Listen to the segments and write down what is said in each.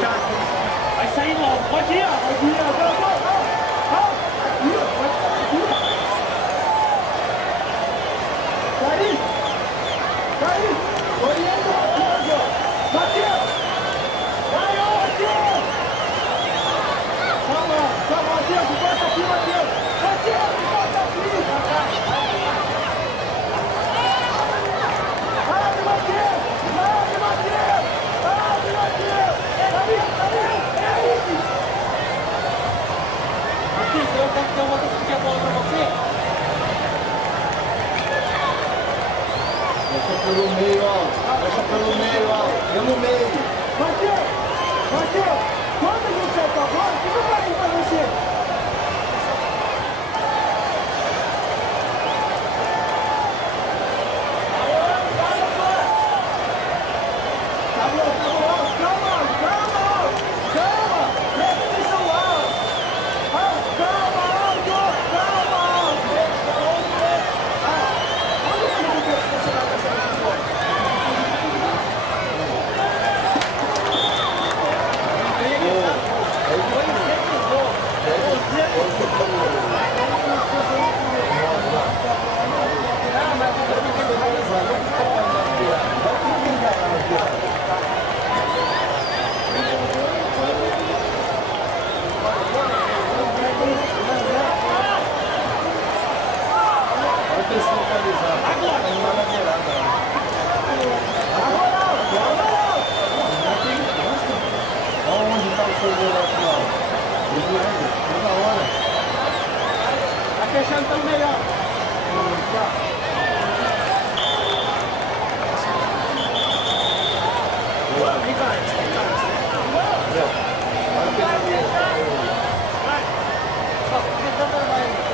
Tá. Vai sair logo. Pode ir, ó. Pode ir, ó. Aqui, ó. Pode ficar aqui, ó. Daí. Daí. Orienta a coisa. Mateus. Vai, ó, Mateus. Calma, calma, Mateus. Bota aqui, Mateus. Mateus, bota aqui. Abre, Mateus. Abre, Mateus. Abre, Mateus. Daí, daí. Matheus, eu vou ter a bola pra você. Deixa pelo meio, ó. Deixa pelo meio, ó. Eu no meio. Matheus, Matheus, quando a gente sai com a bola, o que eu faço pra você? Tá fechando pelo melhor. Vem cá,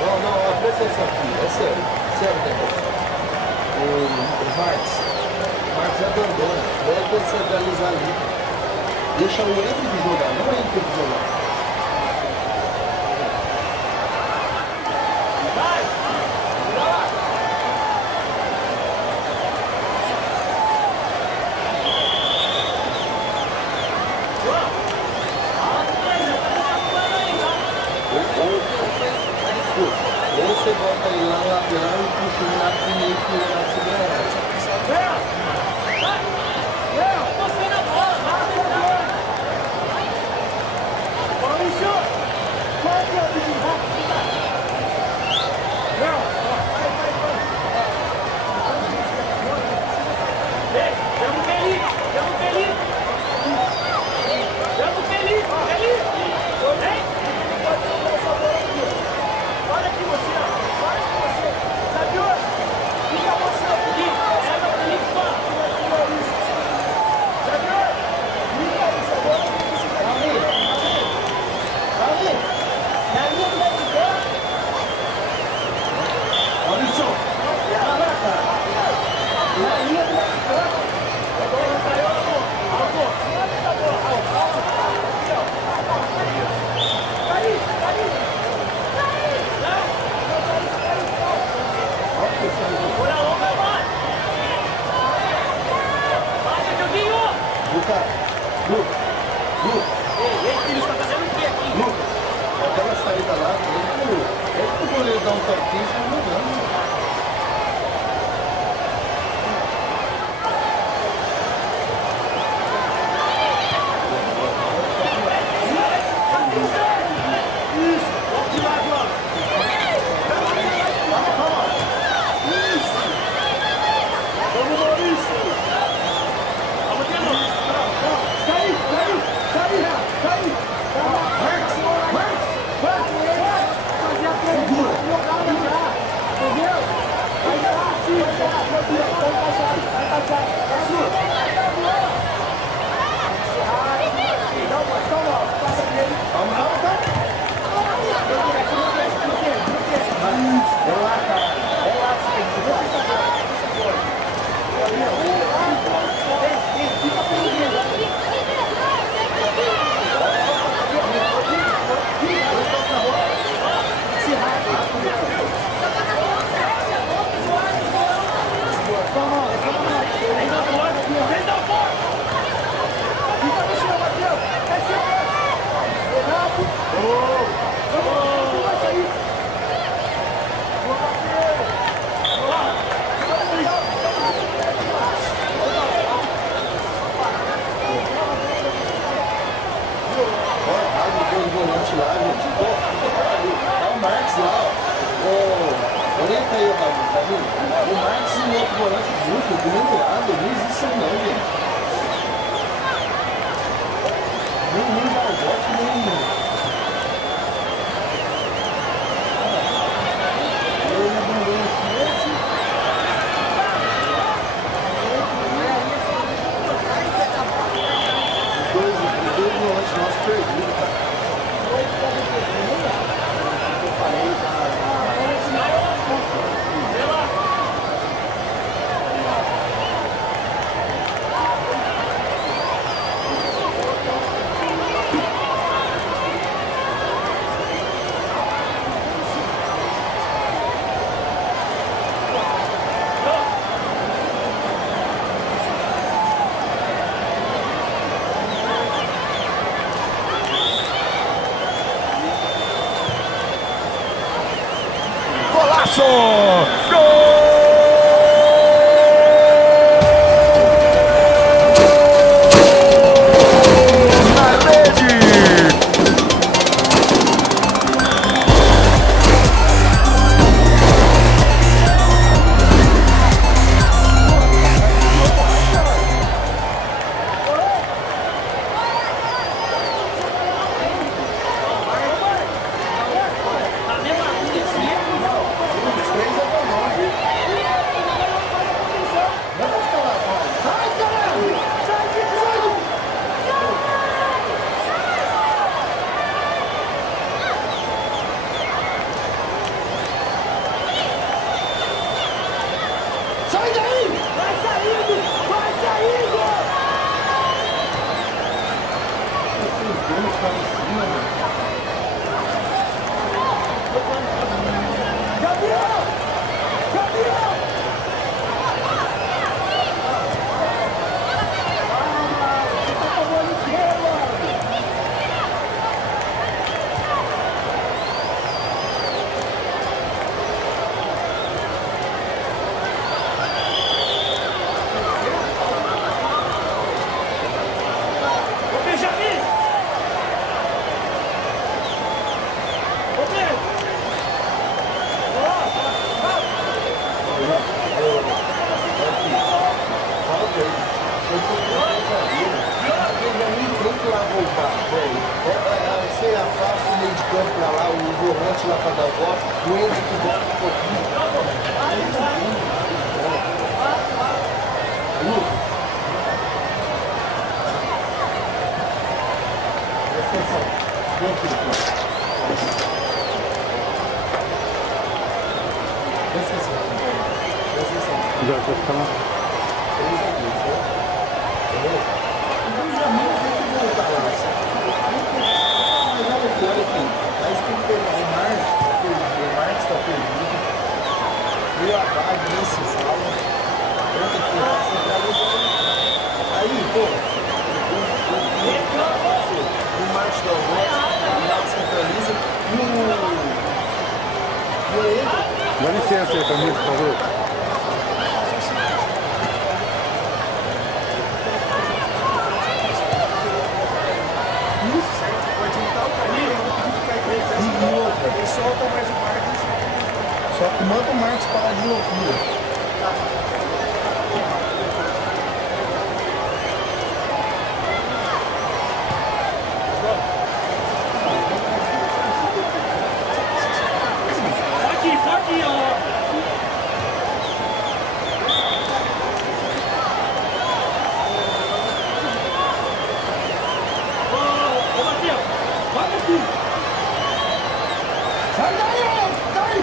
Não, não, presta atenção aqui, é sério, sério o negócio. O Marcos abandona, deve centralizar ali. Deixa o Henrique jogar, não é ele que tem que jogar. Ou você bota ele lá no lateral e puxa ele lá pro meio que o Renato segura. Você na bola, Maurício, pode abrir. Chama o Felipe, chama o Felipe. Chama o Felipe, Felipe. Vem. Olha aqui você, ó. Olha aqui você. Sabe onde? Fica você aqui. Pega o Felipe, fala. Sabe onde? Fica isso agora. Ali. Na linha do meio de campo. Maurício! Na linha do meio de campo. Agora saiu a bola. Aí. Olha lá, vai, vai! Vai, Joguinho! Lucas! Lucas! Ei, filho, você tá fazendo o quê aqui? Lucas! Aquela saída lá, ele que o goleiro dá um toquinho e sai jogando. Vamos, Maurício! Vamos de novo! Cai, Muito granulado, não existe isso não, gente. Nem Valdoc, nem... Eu abandonei aqui esse. Os dois volantes nossos perdidos, cara. Eu falei, Golaço! Gol! Na rede! sai daí! Vai saindo! Vai saindo! Esses dois caras em cima, mano. Gabriel! Gabriel! Você tá tomando o quê, mano? Ô, Benjamin! Ô, Pedro! Fala pra eles. Eu tô com coisa vida. Benjamin tem que lá voltar, velho. Você afasta o meio de campo pra lá, o volante lá pra dar o golpe, o Enzo que volta um pouquinho. Lucas. Presta atenção. Vem aqui, Presta atenção. Presta atenção. Já vai ficar lá. 3 a 2, né? Entendeu? O Benjamin tem que voltar lá, sabe? Mas olha aqui, aí você tem que pegar o Marcos, tá perdido. O Haddad nem se fala. Tem que tentar centralizar. Aí, pô, o Marcos dá o bote, o Haddad centraliza e o Enzo. Dá licença aí pra mim, por favor. Pode entrar o caminho, eu vou pedir pro Caio E outra, ele solta mais o Marcos. só que manda o Marcos parar de loucura. Tá aqui, ó. Ô, Matheus, vai aqui. Sai daí, ó! Sai!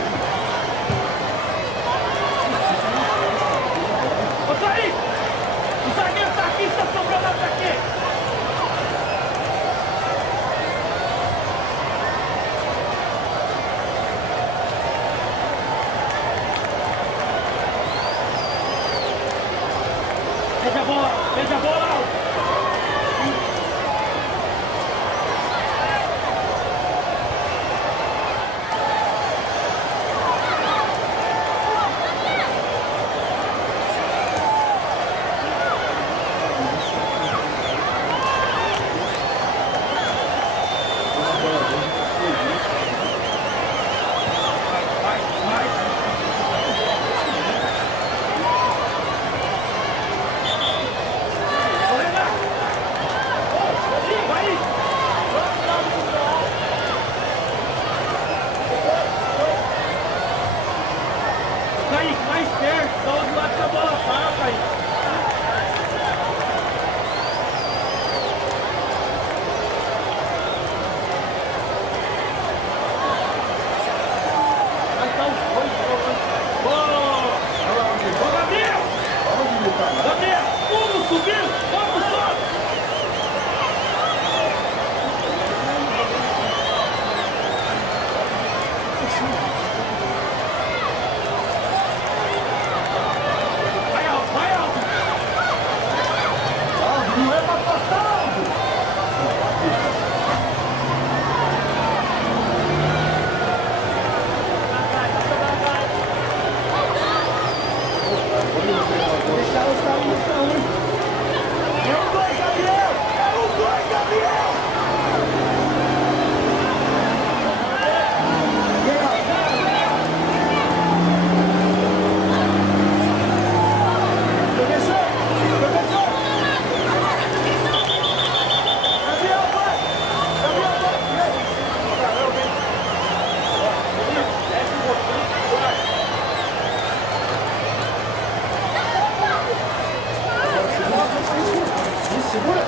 Segura.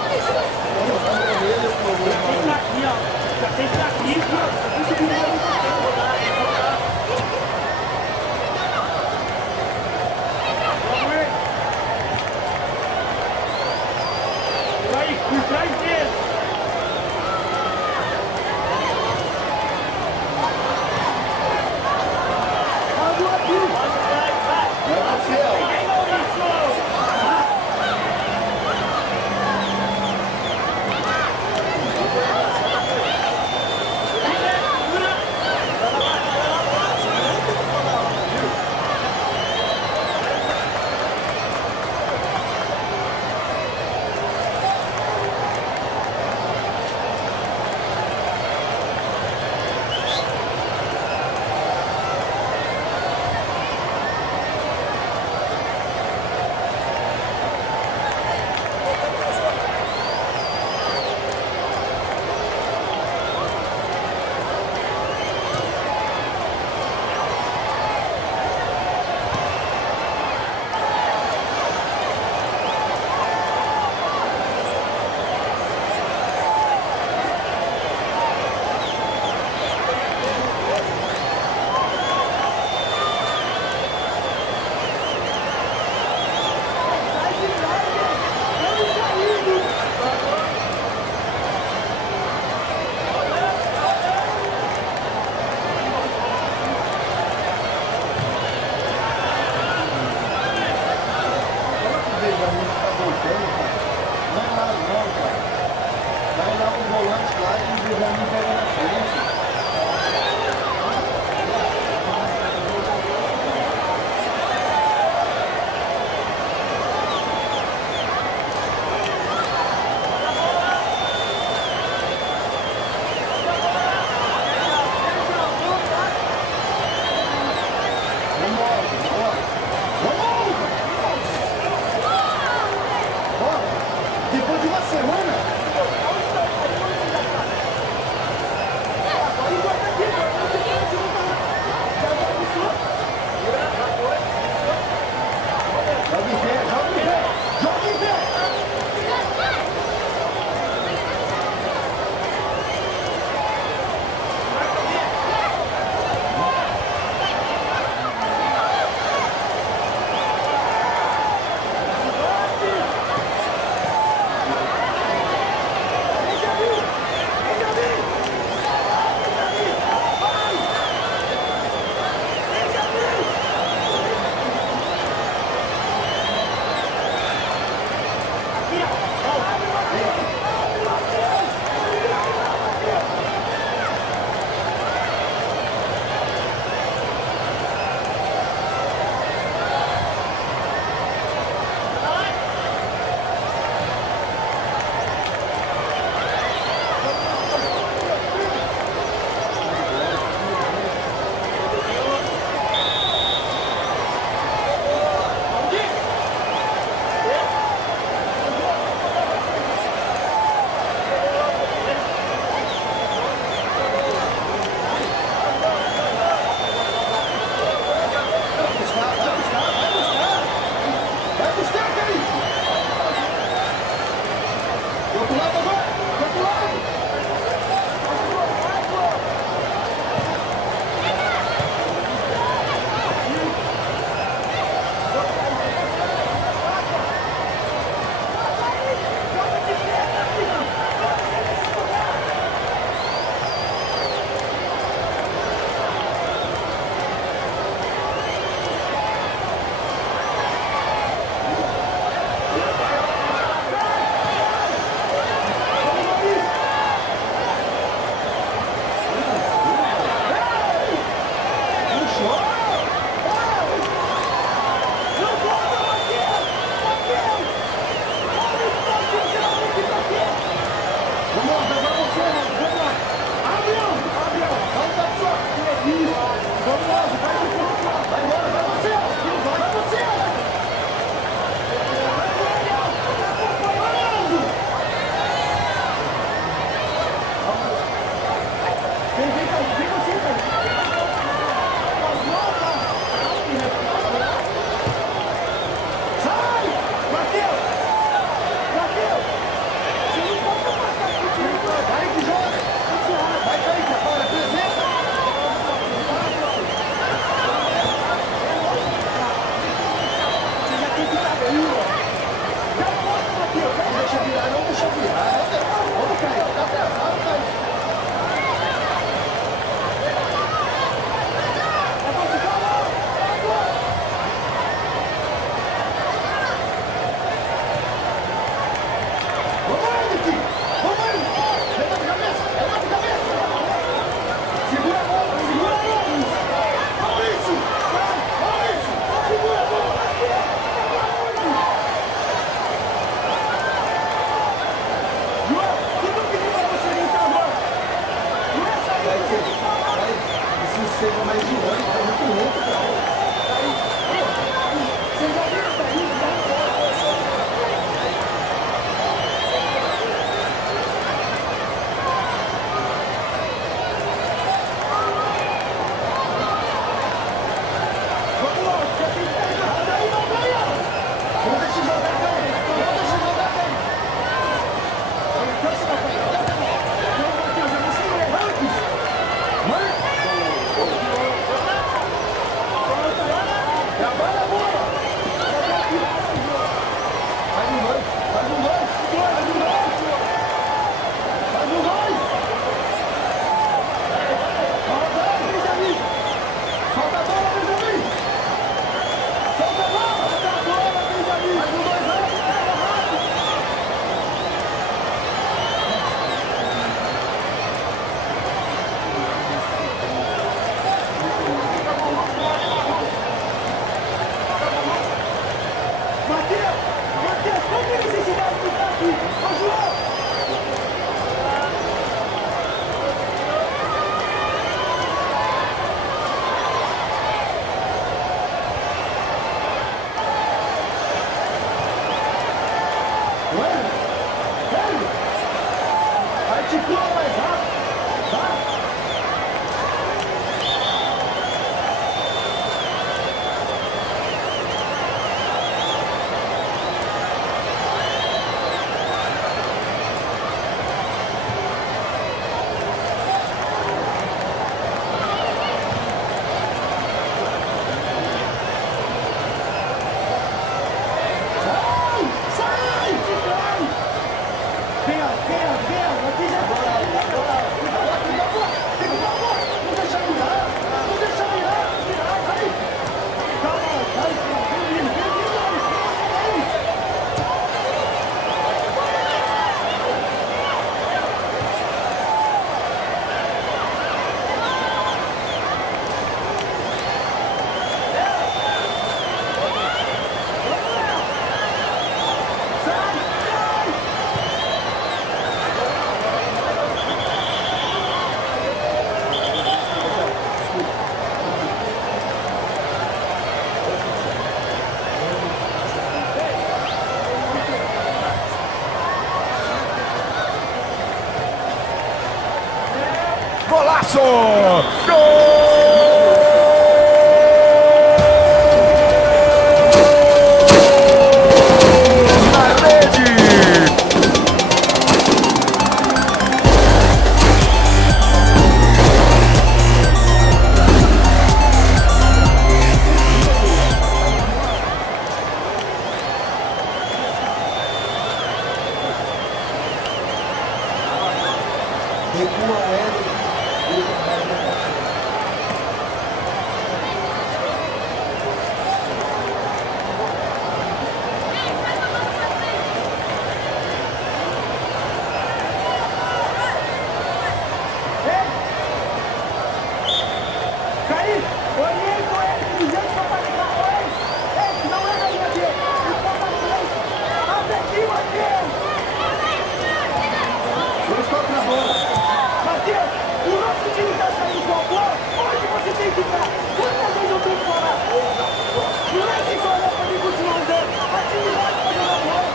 Fica aqui, ó. Já tem que estar aqui, Aí, por trás dele. Mandou aqui. Vai, Marcelo. Vem, Maurício. Depois de uma semana. Joga em pé, joga em pé, joga em pé. articula mais rápido, tá? Sai! Vem, aqui já vai! Não deixa virar! Virar, vai! Calma, vai! Vem! Golaço! Gol! Na rede! Recua o Éder e o Romário na partida. Caí! Orienta o Eric do jeito que eu falei pra ele! Ei, não é na linha dele! Empurra pra frente! Abre aqui, Matheus! Eles tocam na bola. Matheus, o nosso time tá saindo com a bola! Onde você tem que estar? Quantas vezes eu tenho que falar? Não é que só olhar pra mim e continuar andando! Atividade pra jogar bola!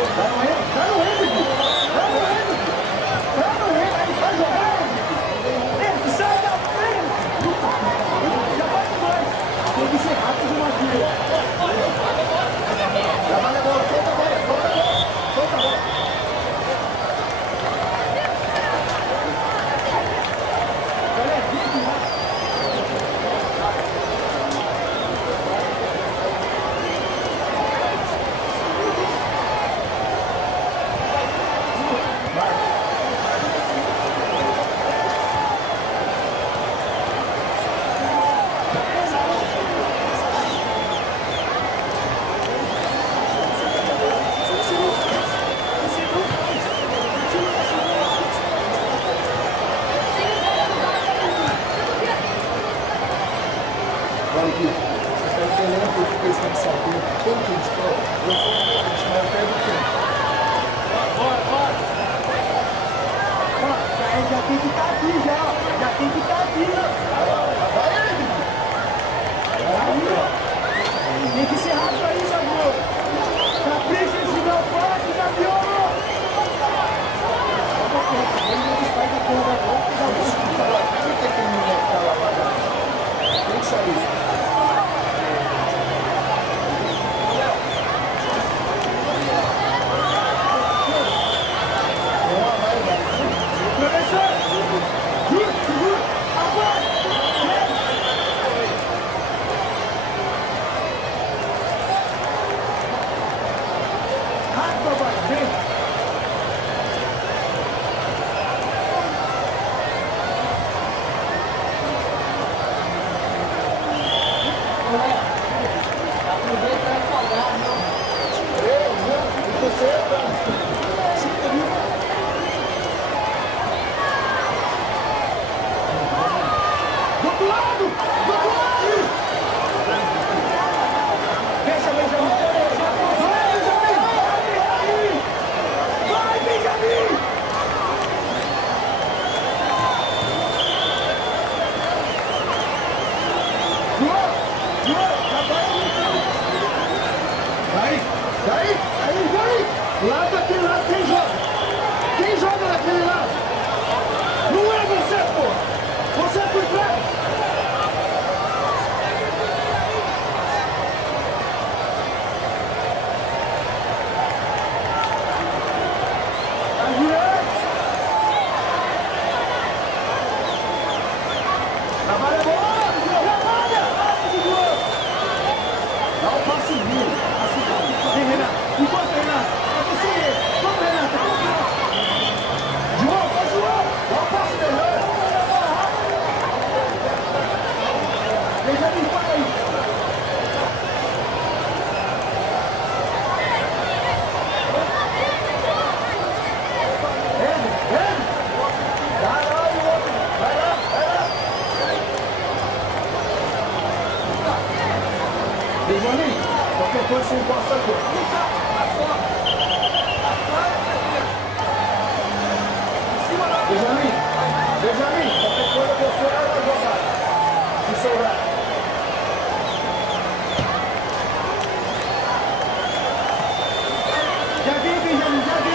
Tá no Henrique! Tá no Henrique! Aí vai jogar, Henrique! Henrique, sai da frente! Já vai demais! Tem que ser rápido, Matheus! Trabalha a bola, solta a bola. Galera, vem aqui, né? Agora aqui, você está entendendo por que eles têm que saber quem que eles estão? Eu vou continuar o pé do tempo. Ó, já tem que estar aqui, já tem que estar aqui. Aí, ó. Tem que ser rápido aí, Gabriel. Capricha esse meu passe, Gabriel. Por que aquele moleque tá lá parado? Tem que sair. Professor, segura. você encosta aqui. Benjamin, qualquer coisa você vai jogar. Se sobrar. Já vi, Benjamin, já vi.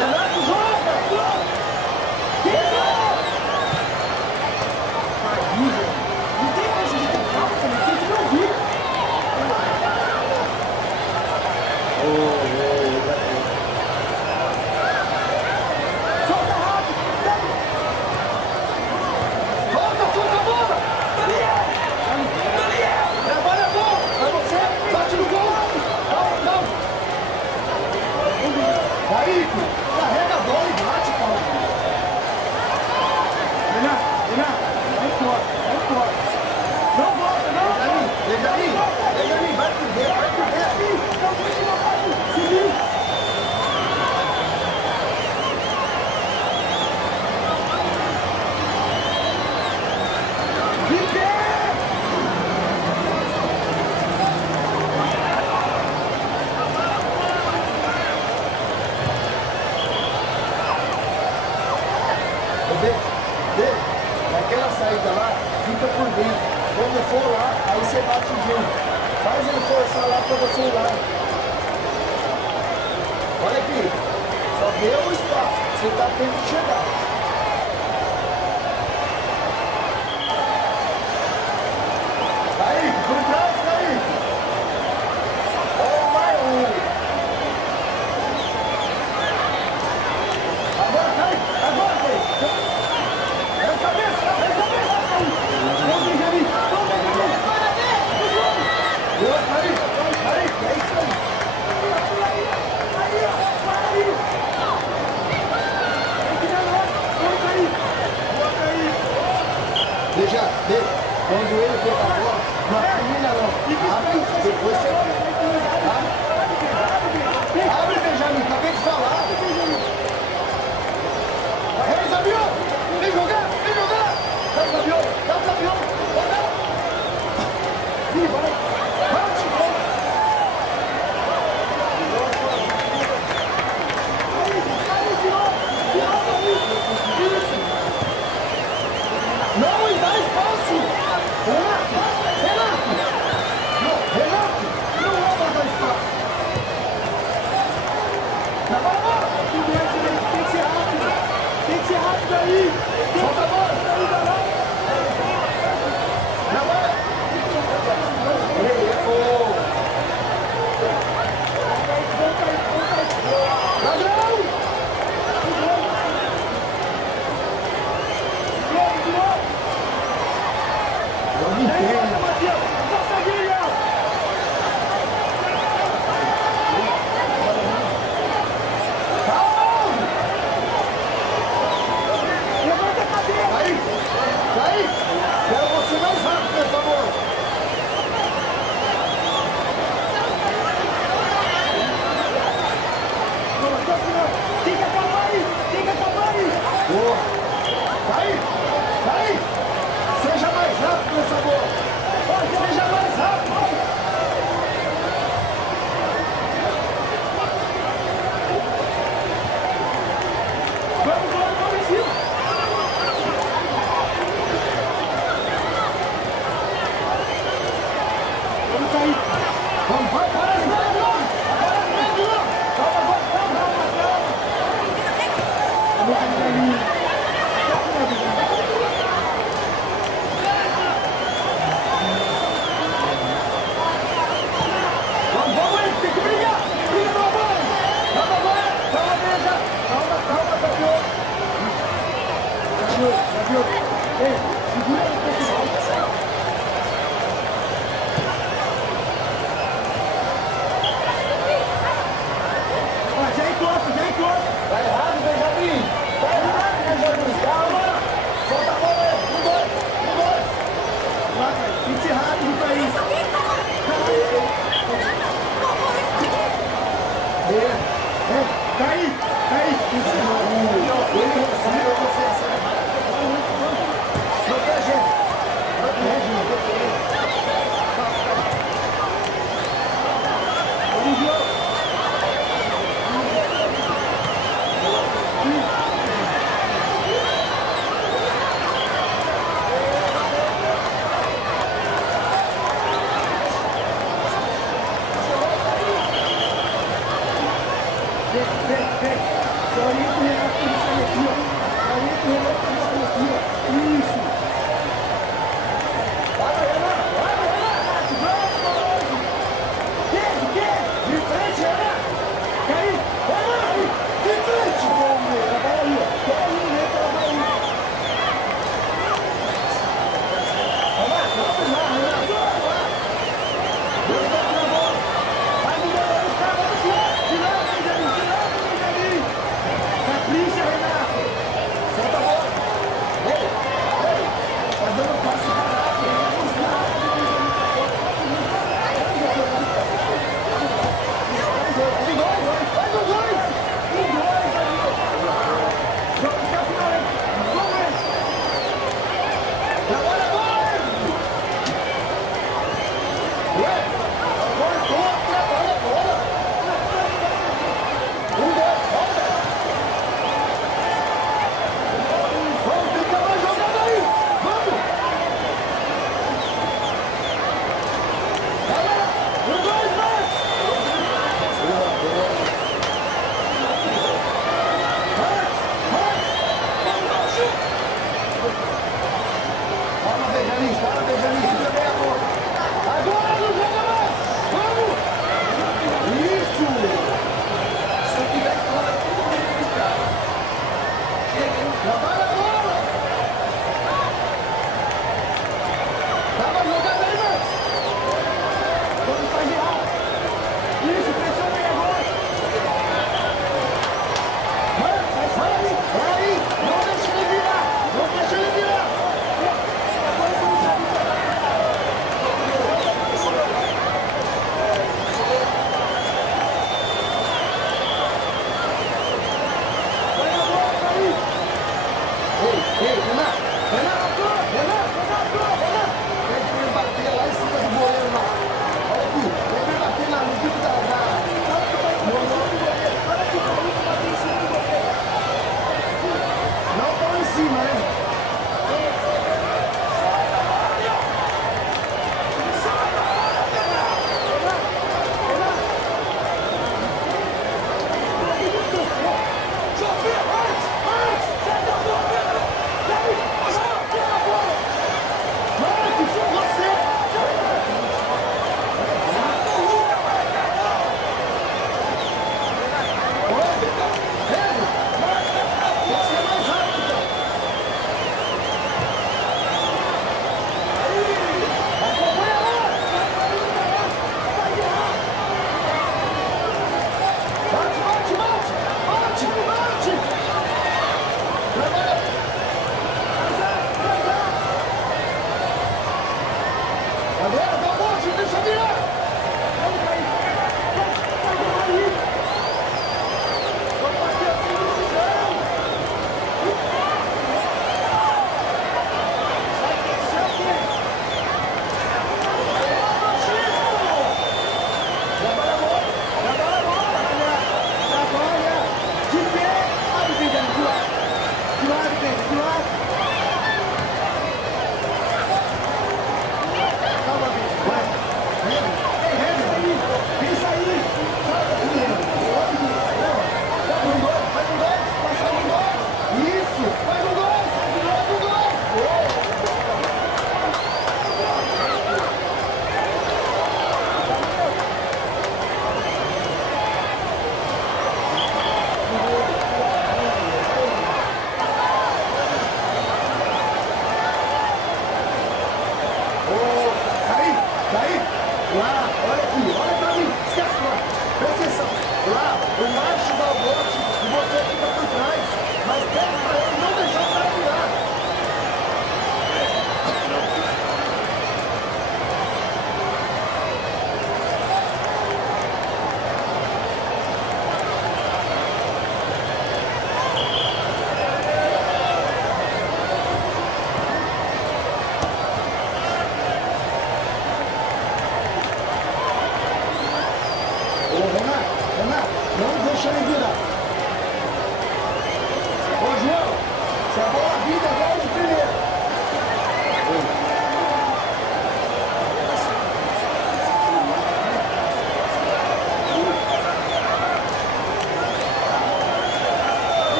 Renato, joga! Não tem coisa de ter falta, não tem que não ouvir. Solta rápido! Solta a bola! Trabalha a bola! Vai você, bate no gol! Calma! Aí, carrega a bola e bate, cara! Renato, vai embora. Não volta, não! Benjamin, vai por dentro! Não puxa na parte, subiu! Naquela saída lá, fica por dentro. Quando for lá, aí você bate junto. Faz ele forçar lá pra você ir lá. Olha aqui, só dê o espaço. Você tá tendo que chegar. Aí, por trás, Kaique. Oh, my. Agora, Kaique! É a cabeça! Vamos, Benjamin! Boa, Kaique, é isso aí. Aí, ó! Para aí! Tem que dar lá! Vamos, Kaique! Veja, quando ele pegar a bola, não termina não. Abre, depois você abre, Benjamin, acabei de falar. Ei, Zabião, vem jogar! Dá o Zabião, vai lá. Ih, vai! Bate, gol. Aí, tirou aí! Isso! Não, e dá espaço. Renato, não vai dar espaço. Trabalha a bola! Tem que ser rápido aí! Solta a bola. Trabalha. Ladrão. Eu não entendo. Levanta a cabeça! Aí, quero você mais rápido nessa bola. Tem que acabar aí! Boa. Aí, seja mais rápido nessa bola. Seja mais rápido. Vamos em cima! Vamos cair! Vai, para as mãos. Calma! Vamos cair ali! Vamos aí, tem que brigar. Briga pela bola. Calma, Beija. Calma, Zabiou! Ei, segura aí, pessoal! Já encosta! Tá errado, Benjamin. Calma. Solta a bola aí. Um, dois. Vai, tem que ser rápido pra isso! Cai! Tem que ser rápido! Ele recebe, você recebe. Protege ele.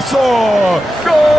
Golaço! Gol!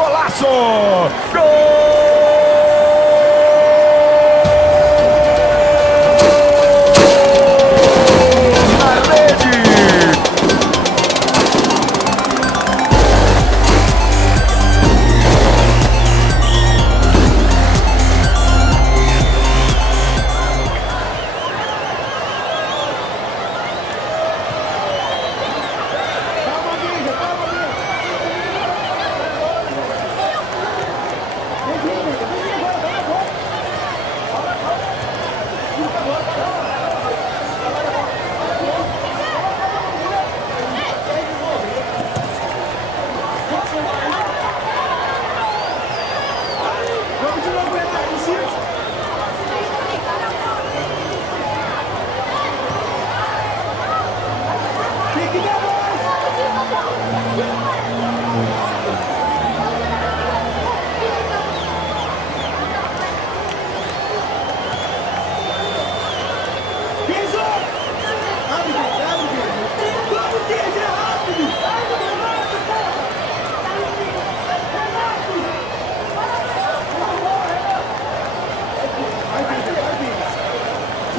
Golaço! Gol!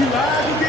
de lado,